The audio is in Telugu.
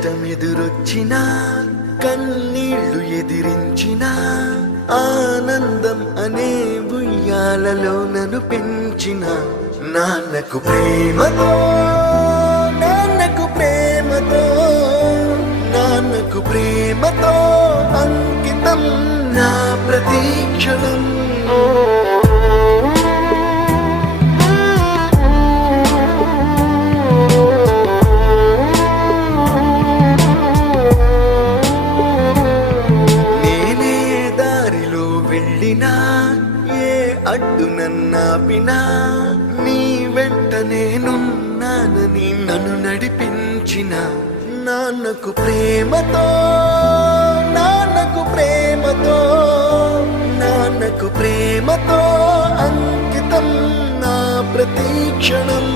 కష్టమెదురొచ్చినా కన్నీళ్లు ఎదిరించినా ఆనందం అనే ఉయ్యాలలో నన్ను పెంచిన నాన్నకు ప్రేమతో నాన్నకు ప్రేమతో నాన్నకు ప్రేమతో అంకితం నా ప్రతీక్షణం. ఏ అడ్డు నన్నాపినా నీ వెంట నేనున్నానని నన్ను నడిపించిన నాన్నకు ప్రేమతో నాన్నకు ప్రేమతో నాన్నకు ప్రేమతో అంకితం నా ప్రతీక్షణం.